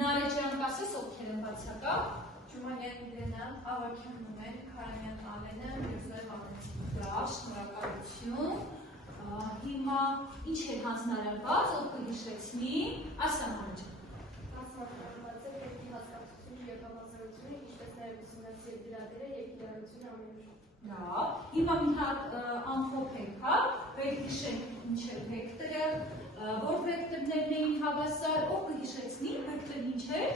Նարեջանք ասես ովքեր են բացակա։ Ջումանյան Միլենան, Ավագյան Նումեն, Քարանյան Ալենը, Միրզոև Վալենտին։ Լավ, շնորհակալություն։ Հիմա ինչ էր հանձնարարված, ով կհիշեցնի, ասա Նարեջան։ Հանձնարարված է երկի հասկացությունը և համազորությունը, ինչպես նաև ուսումնասիրել դրադերը և կիրառությունը ամենուր։ Լավ, հիմա մի հատ ամփոփենք, հա, պետք հիշենք ինչ է վեկտորը, որ վեկտորներն էին հավասար, ով կհիշեցնի, վեկտորը ինչ էր։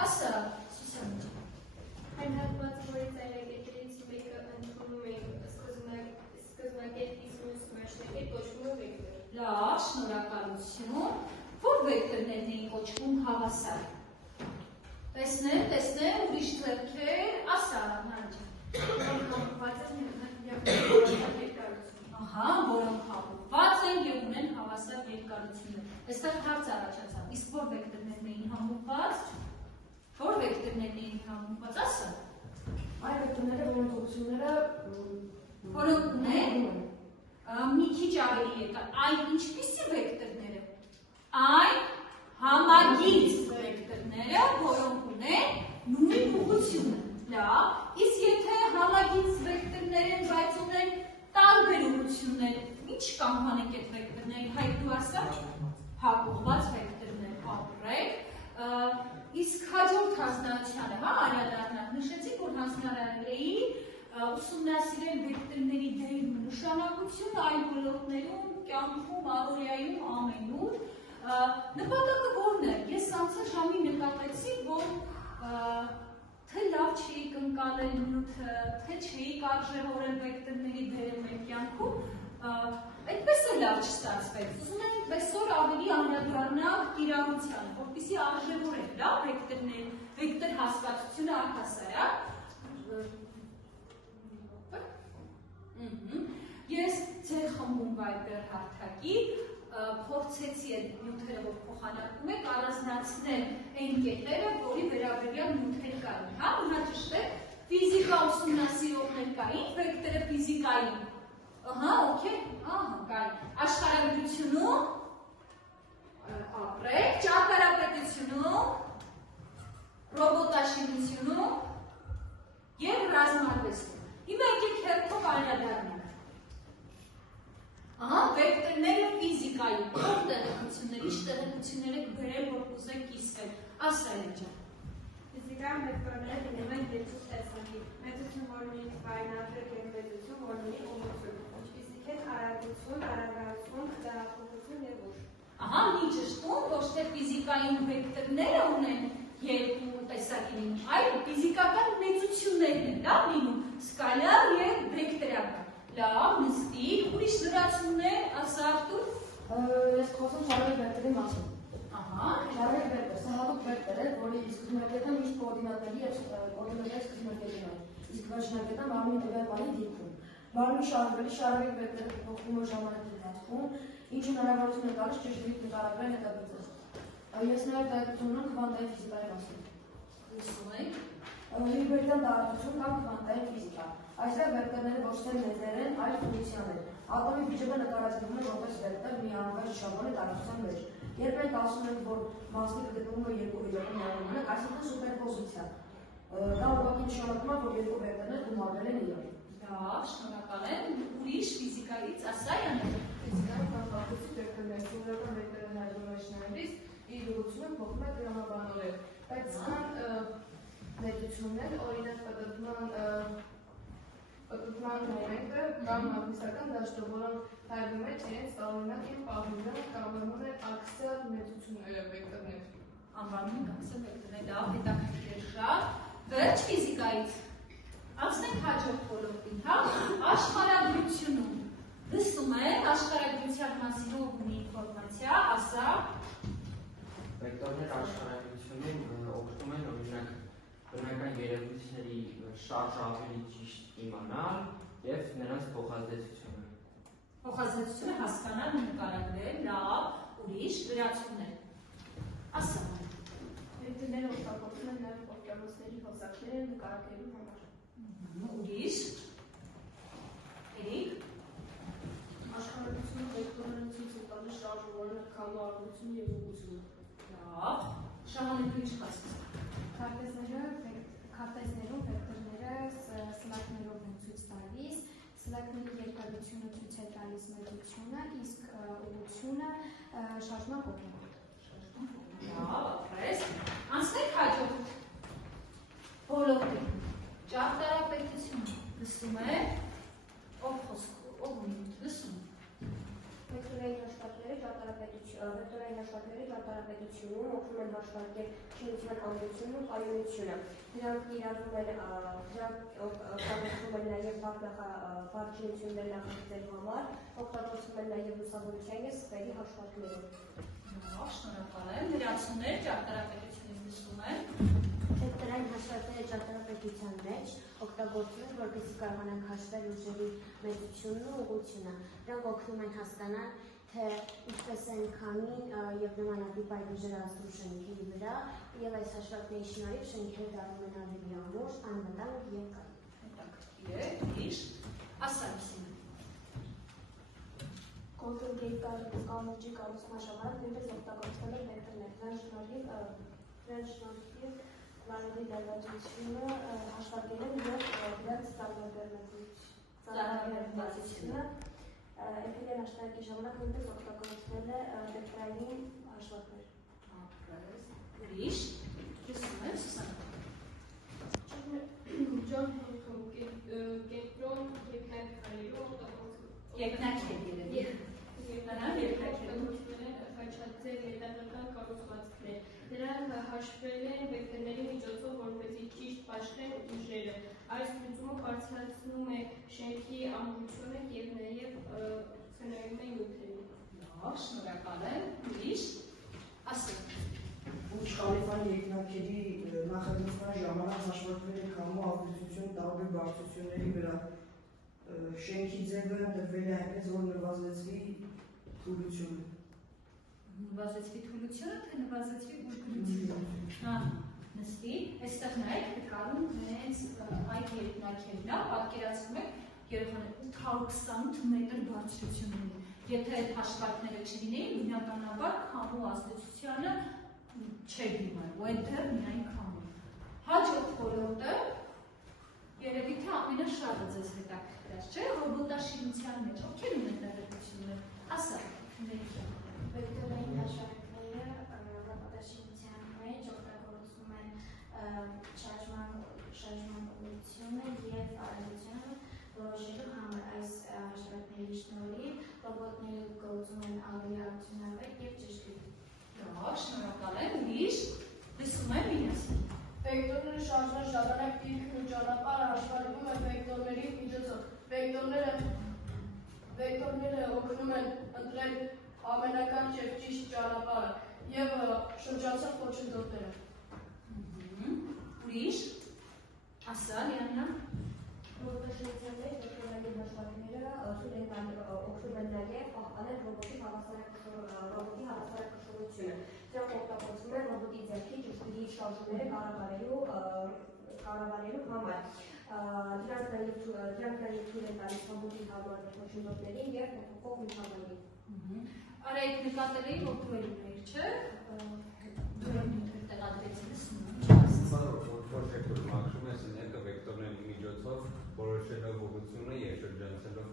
Ասա, Սուսաննա ջան։ Այն հատվածը, որից այլակերպերից մեկը ընդունում ենք սկզբնակետ իսկ մյուս վերջնակետ կոչվում է վեկտոր։ Լավ, շնորհակալություն։ Որ վեկտորներն էին կոչվում հավասար։ Տեսնեմ, ուրիշ ձեռքեր, ասա, Նարեջան։ Ահա, որոնք համոզված են և ունեն հավասար երկարություններ։ Այստեղ հարց առաջացավ, իսկ որ վեկտորներն էին համոզված։ Որ վեկտորներն էին համոզված, ասա։ Այն վեկտորները, որոնց օգնությունները որոնք ունեն մի քիչ ավելի երկար, այն ինչպիսի վեկտորները։ Այն համագիծ վեկտորները, որոնք ունեն նույն ուղղությունը։ Լավ, իսկ եթե համագիծ վեկտորներ են, բայց ունեն տարբեր ուղղություններ, ինչ կանենք այդ վեկտորների, հայտնու ասա, հակուղված վեկտորներ, ապրեք, իսկ հաջորդ հանձնարարությանը, հա, անդրադառնանք, նշեցիք, որ հանձնարարել էի ուսումնասիրել վեկտորների դերն ու նշանակությունը այլ ոլորտներում, կյանքում, առօրյայում, ամենուր, նպատակը որն է, ես անցած ժամի նկատեցի, որ թե լավ չէի ընկալել նյութը, թե չէի կարժևորել վեկտորների դերը մեր կյանքում, այդպես է լավ չստացվեց։ Ուզում եմ այսօր ավելի անդրադառնալ կիրառությանը, որպեսզի արժևորենք լավ վեկտոր հասկացությունը առհասարակ։ Ես ձեր խմբում Viber հարթակի փորձեցի այդ նյութերը, որ փոխանակում եք, առանձնացնել այն կետերը, որի վերաբերյալ նյութեր կային, հա, հիմա ճիշտ է, ֆիզիկա ուսումնասիրողներ կային, վեկտորը ֆիզիկային, ահա, օքեյ, ահա, կային, աշխարհագրությունում, ապրեք, ճարտարապետությունում, ռոբոտաշինությունում և ռազմարվեստում։ Հիմա եկեք հերթով անդրադառնանք։ Ահա, վեկտորները ֆիզիկայի, ով տեղեկություններ, ինչ տեղեկություններ եք բերել, որ կուզեք կիսվել, ասա Էլիջան։ Ֆիզիկայում վեկտորները լինում են երկու տեսակի, մեծություն, որ ունի կայունարժեք և մեծություն, որ ունի ուղղություն, ինչպիսիք են արագություն, արագություն, տեղափոխություն և ուժ։ Ահա, մի ճշտում, ոչ թե ֆիզիկային վեկտորները ունեն երկու տեսակի լինում, այլ ֆիզիկական մեծություններն են, լավ լինում, սկալար և վեկտորական։ Լավ, նստիկ, ուրիշ զրացումներ, ասա Արտուր։ Ես խոսում շարժի վեկտորի մասին։ Ահա, շարժի վեկտոր, սա հատուկ վեկտոր է, որի սկզբնակետը միշտ կոորդինատների և կոորդինատների սկզբնակետին է, իսկ վերջնակետը մարմնի տվյալ բանի դիրքում։ Մարմնի շարժվելի շարժի վեկտորը փոխվում է ժամանակի ընթացքում, ինչը հնարավորություն է տալիս ճշգրիտ նկարագրել հետագծել։ Ես նաև տեղեկություն ունեմ քվանտային ֆիզիկայի մասին։ լսում եք։ Հիբրիդյան տարածություն կամ քվանտային ֆիզիկա։ Այստեղ վեկտորները ոչ թե մեծեր են, այլ ֆունկցիաներ։ Ատոմի բջիջը նկարագրվում է որպես վեկտոր մի անվերջ շրջանի տարածության մեջ։ Երբ մենք ասում ենք, որ մասնիկը գտնվում է երկու վիճակի միավորում, այսինքն սուպերպոզիցիա։ Դա ուղղակի նշանակում է, որ երկու վեկտորներ գումարվել են իրար։ Լավ, շնորհակալ եմ, ուրիշ ֆիզիկայից ասա Յանե։ Ֆիզիկայում կազմակերպվող վեկտորներ, սիմվոլական վեկտորը հայտնվեցնելիս իր ուղղությունը փոխում է տրամաբանորեն, բայց կան մեծություններ, օրինակ պտտման մոմենտը կամ մագնիսական դաշտը, որոնք հայտնի մեջ իրենց տարօրինակ են պահվում, կառավարվում են աքսիալ մեծությունները վեկտորներ։ Անվանում ենք աքսիալ վեկտորներ, լավ, հետաքրքիր շատ։ Վերջ ֆիզիկայից։ Անցնենք հաջորդ ոլորտին, հա, աշխարհագրությունում։ Լսում եք, աշխարհագրության մասին ով ունի ինֆորմացիա, ասա։ Վեկտորներ աշխարհագրությունում օգտվում են օրինակ բնական երևույթների շարժ ավելի ճիշտ իմանալ և նրանց փոխազդեցությունը։ Փոխազդեցությունը հասկանալ ու նկարագրել, լավ, ուրիշ լրացումներ։ Ասա։ Վեկտորները օգտագործվում են նաև օվկիանոսների հոսանքները նկարագրելու համար։ Ուրիշ։ Էրիկ։ Աշխարհագրությունը վեկտորները ցույց է տալիս շարժ, որոնք քամու արագություն և ուղղություն։ Լավ, ժամանակը ինչ կասես։ Քարտեզներում վեկտորները սլակներով են ցույց տալիս, սլակների երկարությունը ցույց է տալիս մեծությունը, իսկ ուղղությունը շարժման կողմով։ Լավ, ապրես։ Անցնենք հաջորդ ոլորտին։ Ճարտարապետությունը լսում է, ով ունի լսում։ Վեկտորային հաշվարկները ճարտարապետությունում օգնում են հաշվարկել շինության ամրությունն ու կայունությունը։ Դրանք կիրառվում են նաև վառ շինություններ նախագծելու համար, օգտագործվում են նաև լուսավորության և սφերի հաշվարկներում։ Լավ, շնորհակալ եմ։ Լրացումներ ճարտարապետությունից լսում են։ Վեկտորային հաշվարկները ճարտարապետության մեջ օգտագործվում են, որպեսզի կարողանան հաշվել ուժերի մեծությունն ու ուղղությունը։ Դրանք օգնում են հասկանալ, թե ինչպես են քամին և նմանատիպ այլ ուժեր ազդում շենքերի վրա, և այս հաշվարկների շնորհիվ շենքերը դառնում են ավելի ամուր, անվտանգ և կայուն։ Հետաքրքիր է, ուրիշ, ասացին։ Կոնկրետ կամուրջի կառուցման ժամանակ նույնպես օգտագործվել են վեկտորներ, դրանց շնորհիվ պլանների դավադրությունը հաշվարկել են և դրանց ծանրաբեռնվածությունը էփիլյան աշտարակի ժամանակ նույնպես օգտագործվել է վեկտորային հաշվարկներ։ Ուրիշ, լսում են, Սուսան։ Կենտրոն Երկնաքերերով։ խաչաձև հետադարձական կառուցվածքներ։ Նրանք հաշվել են վեկտորների միջոցով, որպեսզի ճիշտ պաշտեն ուժերը։ Այս լուծումը բարձրացնում է շենքի ամրությունը և նաև խնայում է նյութերին։ Լավ, շնորհակալ եմ, ուրիշ, ասեք։ Բուրջ Խալիֆայի երկնաքերի նախագծման ժամանակ հաշվարկվել է քամու ազդեցություն տարբեր բարձրությունների վրա։ Շենքի ձևը տրվել է այնպես, որ նվազեցվի թուլությունը։ Նվազեցվի թուլությունը, թե նվազեցվի ուժգնությունը։ Նստի, այստեղ նայեք, նկարում հենց այդ երկնաքերն է, պատկերացնում եք երեխան 828 մետր բարձրություն ունի։ Եթե այդ հաշվարկները չլինեին, բնականաբար քամու ազդեցությանը չէր դիմելու, այդ դեռ միայն քամու։ Հաջորդ ոլորտը երևի թե ամենաշատը ձեզ հետաքրքրած չէ, ռոբոտաշինության մեջ, ովքեր ունեն տեղեկություններ, ասա, Վեկտորային հաշվարկները ռոբոտաշինության մեջ օգտագործում են շարժման ուղղությունը և արագությունը որոշելու համար։ Այս հաշվարկների շնորհիվ ռոբոտները գործում են ավելի արդյունավետ և ճշգրիտ։ Լավ, շնորհակալ եմ, ուրիշ, լսում եմ միասին։ Վեկտորները շարժման ժամանակ դիրքն ու ճանապարհը հաշվարկվում են վեկտորների միջոցով։ Վեկտորները օգնում են ընտրել ամենակարճ և ճիշտ ճանապարհը և շրջանցող խոչընդոտները։ Ուրիշ, ասա, Լիաննա։ Ռոբոտաշինության մեջ վեկտորային հաշվարկները օգնում են նաև պահպանել ռոբոտի հավասարակշռությունը։ Դրանք օգտագործվում են ռոբոտի ձեռքի ճշգրիտ շարժումները կառավարելու համար։ Դրանք նաև թույլ են տալիս ռոբոտի համարվող խոչընդոտներին և փոփոխող միջավայրին։ Արայք նկատել էի, որ դու էլ ունեիր, չէ՞։ Տեղադրեցին լսում եմ, Պրոժեկտորը մաքրում է սենյակը վեկտորների միջոցով, որոշելով ուղղությունը և շրջանցելով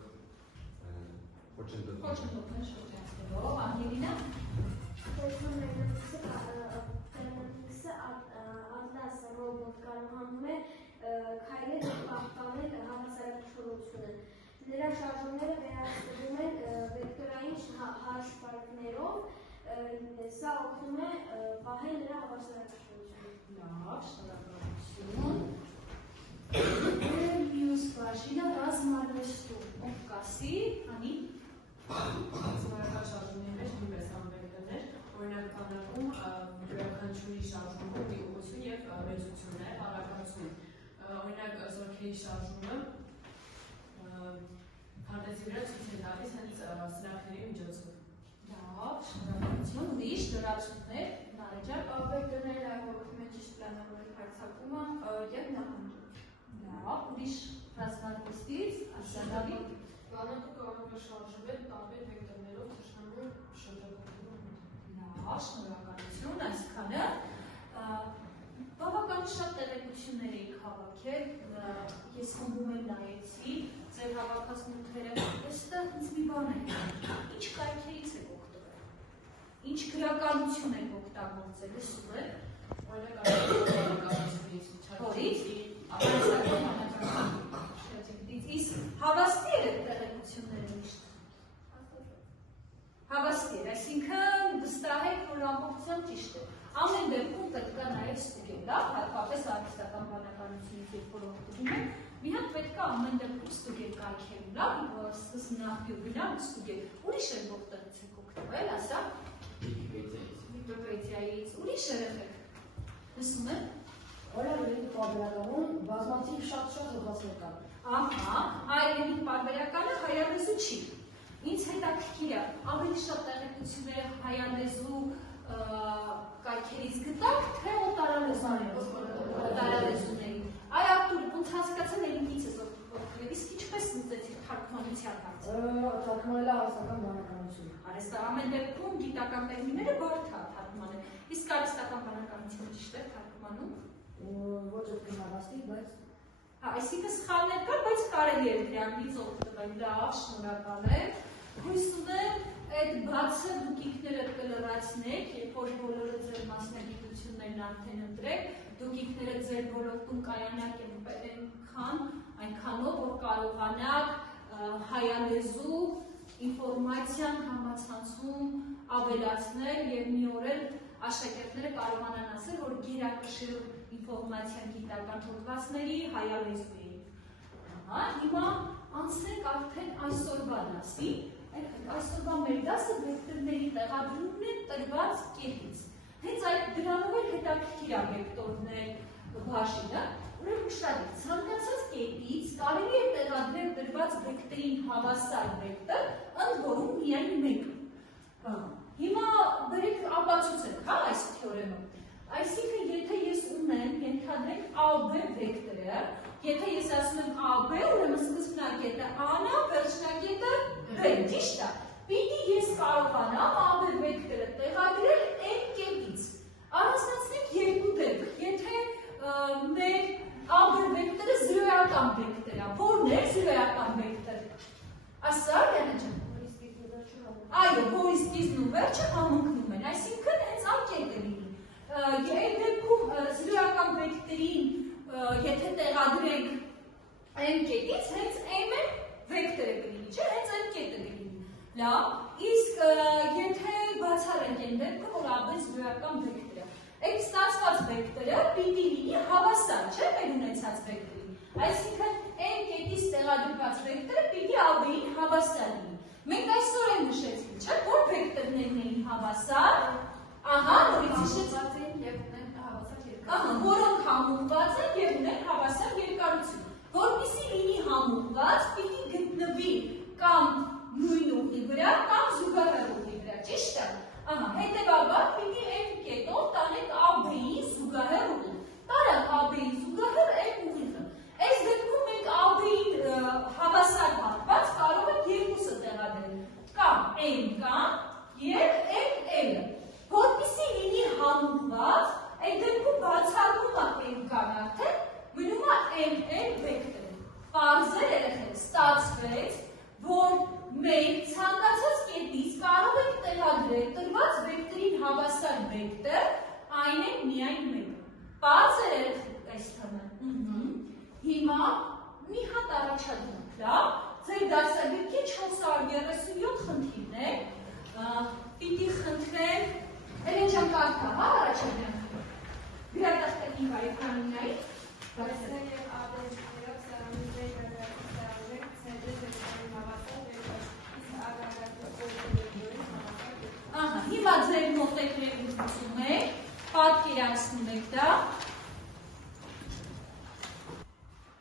խոչընդոտները։ խոչընդոտներ շրջանցելով, Անգելինա։ Atlas ռոբոտ կարողանում է քայլել և պահպանել հավասարակշռությունը։ Նրա շարժումները վերահսկվում են վեկտորային հաշվարկներով, սա օգնում է պահել նրա հավասարակշռությունը։ Լավ, շնորհակալություն։ Մյուս բաժինը ռազմարվեստում, ով կասի, անի։ Ռազմական շարժումների մեջ նույնպես կան վեկտորներ, օրինակ կանոնում յուրաքանչյուրի շարժումում մի ուղղություն և մեծություն է, արագություն։ Օրինակ զորքերի շարժումը քարտեզի վրա ցույց է տալիս հենց սրահների միջոցով։ Լավ, շնորհակալություն, ուրիշ լրացումներ, Նարեջան։ Վեկտորները նաև օգնում են ճիշտ պլանավորել հարձակումը և նախընտրում։ Լավ, ուրիշ ռազմարվեստից, Ասադավի։ Կանոթը կարող է շարժվել տարբեր վեկտորներով թշնամու շրջապատելու։ Լավ, շնորհակալություն, տեղեկություններ էիք հավաքել, ես խմբում եմ նայեցի, ձեր հավաքած նյութերը, այստեղ ինձ մի բան է, ինչ կայքերից եք օգտվել, ինչ գրականություն եք օգտագործել, ես ուղղել, հավաստի էր տեղեկությունները միշտ։ Հավաստի էր, այսինքն վստահեք, որ ամբողջությամբ ճիշտ է։ Ամեն դեպքում պետք է նաև ստուգել, լավ, հատկապես արհեստական բանականությունից երբ որ օգտվում եք, մի հատ պետք է ամեն դեպքում ստուգել կայքերում, լավ, սկզբնախբյուր գնալ ստուգել։ Ուրիշ են որտեղից եք օգտվել, ասա։ Վիկիպեդիայից, ուրիշ երեխեք։ Լսում եք։ Օրենքի պարբերականում բազմաթիվ շատ հոդվածներ կան։ Ահա, այլևս պարբերականը հայալեզու չի։ Ինձ հետաքրքիր է, ավելի շատ տեղեկությունները հայալեզու կայքերից գտաք, թե օտարալեզուների։ Այ Արտուր, ոնց հասկացել էլիկից ես օգտվել, իսկ ինչպես մտեցիք թարգմանության հարցը։ Թարգմանել արհեստական բանականություն։ Ամեն դեպքում գիտական տերմինները բարդ է թարգմանել, իսկ արհեստական բանականությունը ճիշտ է թարգմանում։ Ոչ օգտագործի, բայց այսինքն սխալներ կար, բայց կարելի է դրանից օգտվել, լավ, շնորհակալ եմ։ Հույս ունեմ, այդ բացը դուք ինքներդ կլրացնեք, երբ որ բոլորը ձեր մասնագիտություններն արդեն ընտրեք, դուք ինքներդ ձեր ոլորտում կայանաք այնքանով, որ կարողանաք հայալեզու ինֆորմացիան համացանցում ավելացնել եւ մի օր էլ աշակերտները կարողանան ասել, որ գերակշռ ինֆորմացիան գիտական հոդվածների հայալեզուի։ Հիմա անցնենք արդեն այսօրվա դասի, այսօրվա մեր դասը վեկտորների տեղադրումն է տրված կետից։ Հենց այդ դրանով էլ հետաքրքիր է վեկտորներ բաժինը, ուրեմն ուշադրեք, ցանկացած կետից կարելի է տեղադրել տրված վեկտորին հավասար վեկտոր, ընդ որում միայն մեկը։ Հիմա բերեք ապացուցենք, այս թեորեմը։ Այսինքն, եթե ես ունեմ, ենթադրենք AB վեկտորը, եթե ես ասում եմ AB, ուրեմն սկզբնակետը A-ն է, վերջնակետը B, ճիշտ է։ Պիտի ես կարողանամ AB վեկտորը տեղադրել N կետից։ Առանձնացնենք երկու դեպք, եթե մեր AB վեկտորը զրոյական վեկտոր է, որն է զրոյական վեկտորը։ Ասա, Լենա ջան։ Այո, որի սկիզբն ու վերջը համընկնում են, այսինքն հենց A կետը լինի։ Այդ դեպքում զրոյական վեկտորին, եթե տեղադրենք M կետից, հենց M-ը վեկտորը կլինի, չէ, հենց M կետը կլինի։ Լավ, իսկ եթե բացառենք այն դեպքը, որ AB զրոյական վեկտոր է, այդ ստացված վեկտորը պիտի լինի հավասար, չէ, մեր ունեցած վեկտորին։ Այսինքն M կետից տեղադրված վեկտորը պիտի AB-ին հավասար լինի։ Մենք այսօր են նշեցինք, չէ, որ վեկտորներն էին հավասար, ահա, նորից նշեցինք եւ ունեն հավասար երկարություն։ Ահա, որոնք համուղված են եւ ունեն հավասար երկարություն։ Որպեսզի լինի համուղված, պիտի գտնվի կամ նույն ուղի վրա, կամ զուգահեռ ուղի վրա, ճիշտ է։ Ահա, հետեւաբար պիտի M կետով տանենք AB-ի զուգահեռ ուղի։ Տարանք AB-ի զուգահեռ M ուղիը։ Այս դեպքում մենք AB-ին հավասար հատված կարող ենք երկուսը տեղադրել, կամ M կամ եւ ML-ը։ Որպեսզի լինի համուղված, այդ դեպքում բացառվում է M կամ արդեն, մնում է ML վեկտորը։ Պարզել երեխեք, ստացվեց, որ մենք ցանկացած կետից կարող ենք տեղադրել տրված վեկտորին հավասար վեկտոր, այն է միայն մեկը։ Պարզել երեխեք այս թեմը։ Հիմա մի հատ առաջադրանք, լավ, ձեր դասագրքի 437 խնդիրն է, պիտի խնդրեմ, Էլեն ջան կարդա, հա, առաջադրանքը։ Գրատախտակի բարեկամինային, Վերցրել և ադեզներով սեղանի ձեր վերդրակի սեղաններ, ցեդրի վեկտորին հավասար վեկտոր, իսկ ագագատի վեկտորին հավասար վեկտոր։ Ահա, հիմա ձեր մոտեքներն ուզում եք, պատկերացնում եք դա։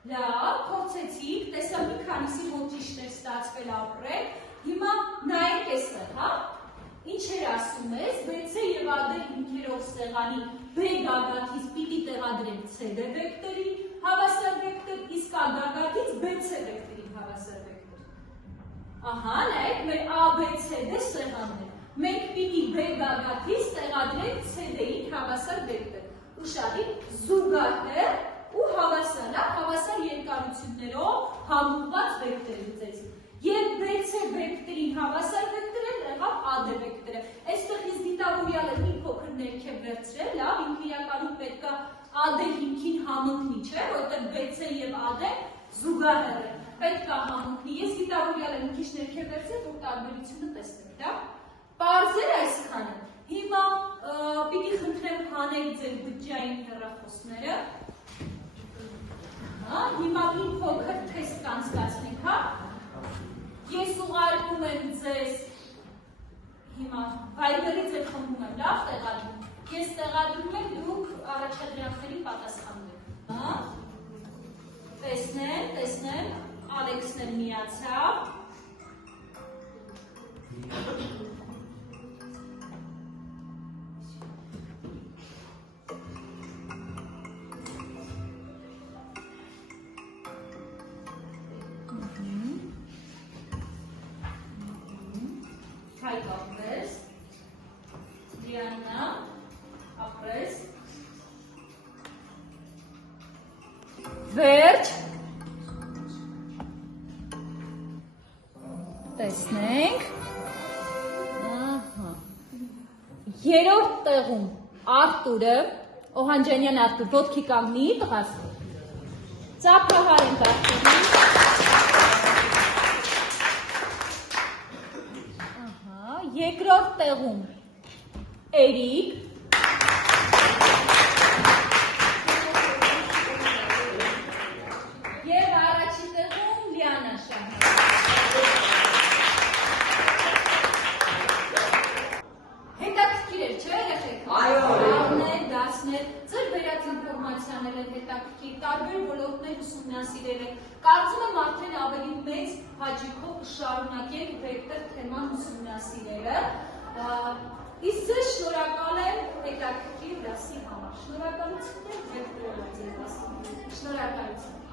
Լավ, փորձեցիք, տեսա մի քանիսի ոչ ճիշտ է ստացվել ապրել, հիմա նայեք էստեղ, հա, ինչ էր ասում ես, BC և AD հիմքերով սեղանի B գագաթից պիտի տեղադրենք CD վեկտորի հավասար վեկտոր, իսկ A գագաթից BC վեկտորի հավասար վեկտոր։ Ահա, նայեք, մեր ABCD սեղանն է, մենք պիտի B գագաթից տեղադրենք CD-ին հավասար վեկտոր, ուշադրի զուգահեռ ու ադե հիմքին համընկնի, չէ, որտեղ BC եւ ադե զուգահեռ են։ Պետք է համընկնի։ Ես դիտավորյալ եմ քիչ ներքև վերցրել, որ տարբերությունը տեսնեք, դա։ Պարզեր այսքանը։ Հիմա պիտի խնդրեմ հանեք ձեր բջջային հեռախոսները։ Հիմա մի փոքր թեստ կանցկացնենք, հա։ Ես ուղարկում եմ ձեզ հիմա Viber-ից էլ խմբում եմ, լավ տեղադրում։ Ես տեղադրում եմ, դուք առաջադրանքներին պատասխանեք։ Հա։ Տեսնեմ, Ալեքսն էլ միացավ։ Հայկ ապրես, Լիանա, ապրես, վերջ, տեսնենք, երորդ տեղում Արտուրը, Օհանջանյան Արտուր, ոտքի կանգնի, տղաս, ծափահար ենք Արտուրին, երկրորդ տեղում Էրիկ, և առաջի տեղում Լիանա Շահ։ Հետաքրքիր էր, չէ երեխեք։ Դասներ, ձեր վերած ինֆորմացիաներ են հետաքրքիր, տարբեր ոլորտներ ուսումնասիրել եք։ Կարծում եմ արդեն ավելի մեծ հաճույքով կշարունակեք վեկտոր թեման ուսումնասիրելը։ Իսկ ձեզ շնորհակալ եմ հետաքրքիր դասի համար։ Շնորհակալություն եմ վեկտորոլոգիայի դասի համար։ Շնորհակալություն։